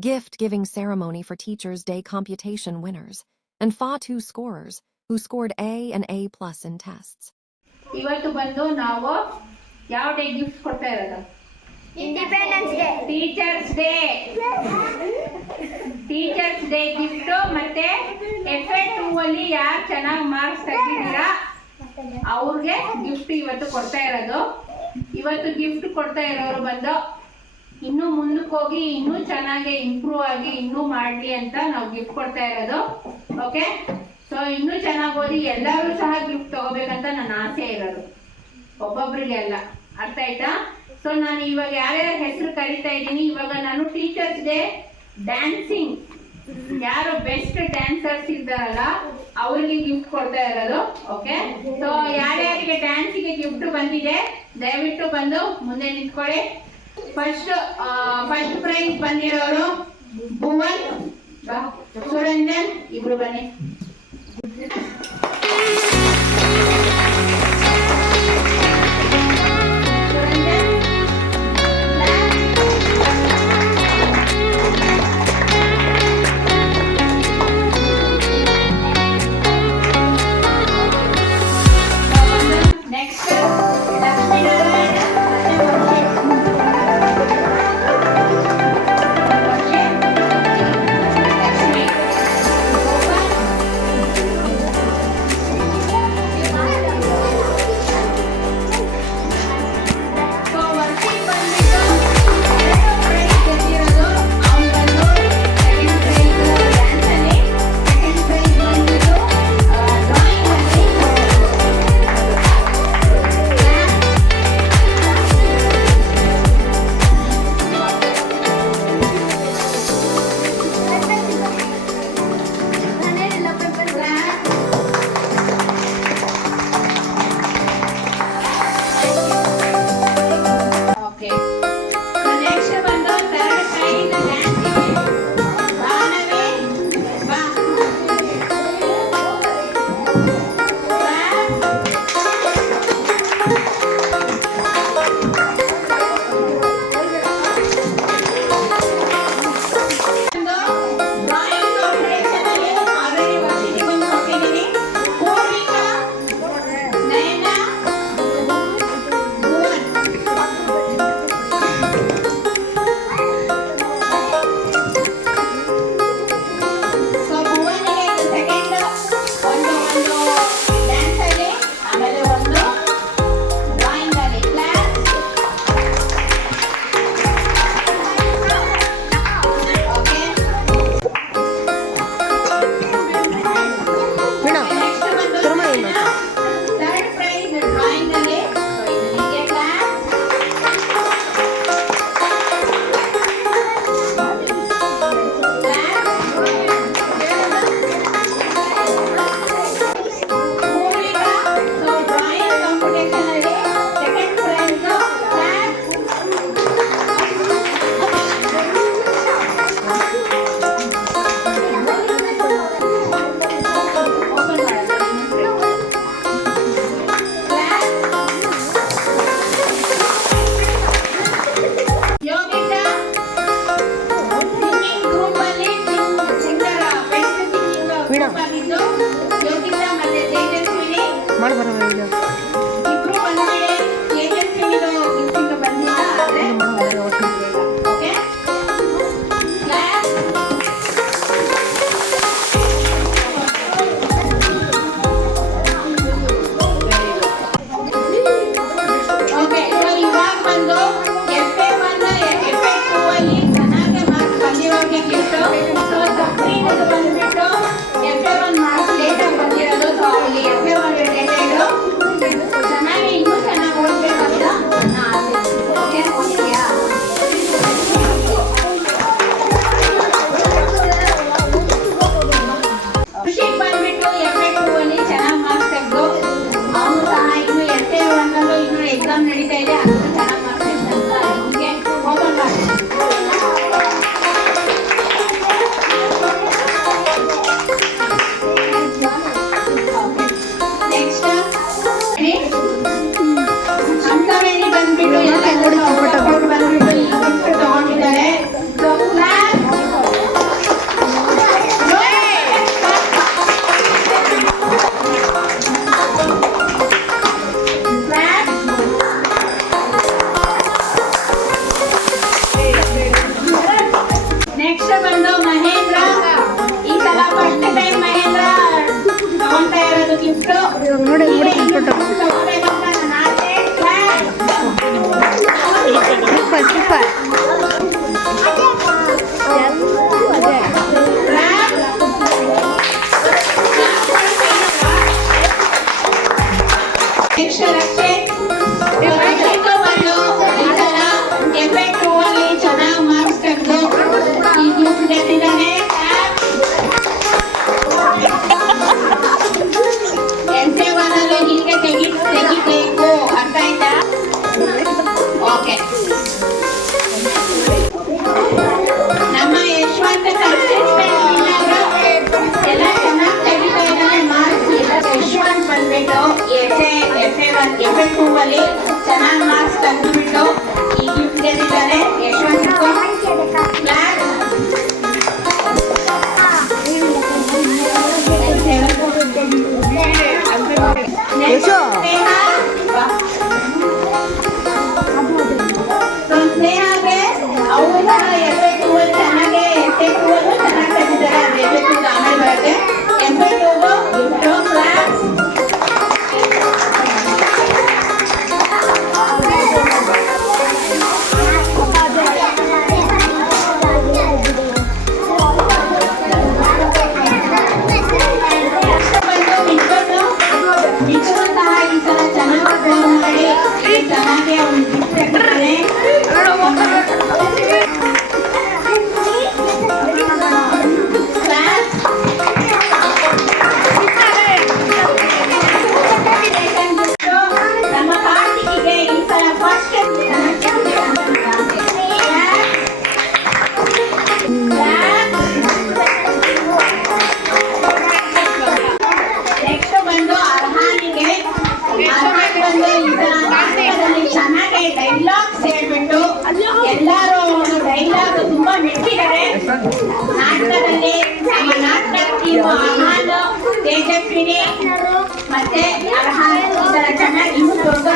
gift-giving ceremony for Teachers' Day computation winners, and FA2 scorers who scored A and A+ in tests. ಇವತ್ತು ಬಂದು ನಾವು ಯಾವ day gift ಕೊಡ್ತಾ ಇರೋದು? Independence day. Teachers day gift ಮತ್ತೆ FA2 ಅಲ್ಲಿ ಯಾರು ಚೆನ್ನಾಗಿ ಮಾರ್ಕ್ಸ್ ತೆಗೆದಿದ್ದೀರಾ ಅವ್ರಿಗೆ ಗಿಫ್ಟ್ ಇವತ್ತು ಕೊಡ್ತಾ ಇರೋದು. ಇವತ್ತು ಗಿಫ್ಟ್ ಕೊಡ್ತಾ ಇರೋರು ಬಂದು ಇನ್ನೂ ಮುಂದಕ್ಕೆ ಹೋಗಿ ಇನ್ನೂ ಚೆನ್ನಾಗಿ ಇಂಪ್ರೂವ್ ಆಗಿ ಇನ್ನೂ ಮಾಡ್ಲಿ ಅಂತ ನಾವು ಗಿಫ್ಟ್ ಕೊಡ್ತಾ ಇರೋದು. ಓಕೆ, ಸೊ ಇನ್ನೂ ಚೆನ್ನಾಗಿ ಓದಿ ಎಲ್ಲರೂ ಸಹ ಗಿಫ್ಟ್ ತಗೋಬೇಕಂತ ನನ್ನ ಆಸೆ ಇರೋದು, ಒಬ್ಬೊಬ್ರಿಗೆ ಅಲ್ಲ. ಅರ್ಥ ಆಯ್ತಾ? ಸೊ ನಾನು ಇವಾಗ ಯಾರ್ಯಾರ ಹೆಸರು ಕರಿತಾ ಇದ್ದೀನಿ, ಇವಾಗ ನಾನು ಟೀಚರ್ಸ್ ಡೇ ಡ್ಯಾನ್ಸಿಂಗ್ ಯಾರು ಬೆಸ್ಟ್ ಡ್ಯಾನ್ಸರ್ಸ್ ಇದ್ದಾರಲ್ಲ ಅವ್ರಿಗೆ ಗಿಫ್ಟ್ ಕೊಡ್ತಾ ಇರೋದು. ಓಕೆ, ಸೊ ಯಾರ್ಯಾರಿಗೆ ಡ್ಯಾನ್ಸಿಗೆ ಗಿಫ್ಟ್ ಬಂದಿದೆ ದಯವಿಟ್ಟು ಬಂದು ಮುಂದೆ ನಿಂತ್ಕೊಳ್ಳಿ. ಫಸ್ಟ್ ಪ್ರೈಸ್ ಬಂದಿರೋರು ಭುವನ್, ಸುರಂಜನ್, ಇಬ್ರು ಬನ್ನಿ. ನಾಟಕದಲ್ಲಿ ನಮ್ಮ ನಾಟಕ ಟೀಮ್ ಅಹಾನ್, ತೇಜಸ್ವಿನಿ ಮತ್ತೆ ಅರ್ಹಾನ್ ಈ ತರ ಚೆನ್ನಾಗಿ ಇನ್ನೂ ದೊಡ್ಡ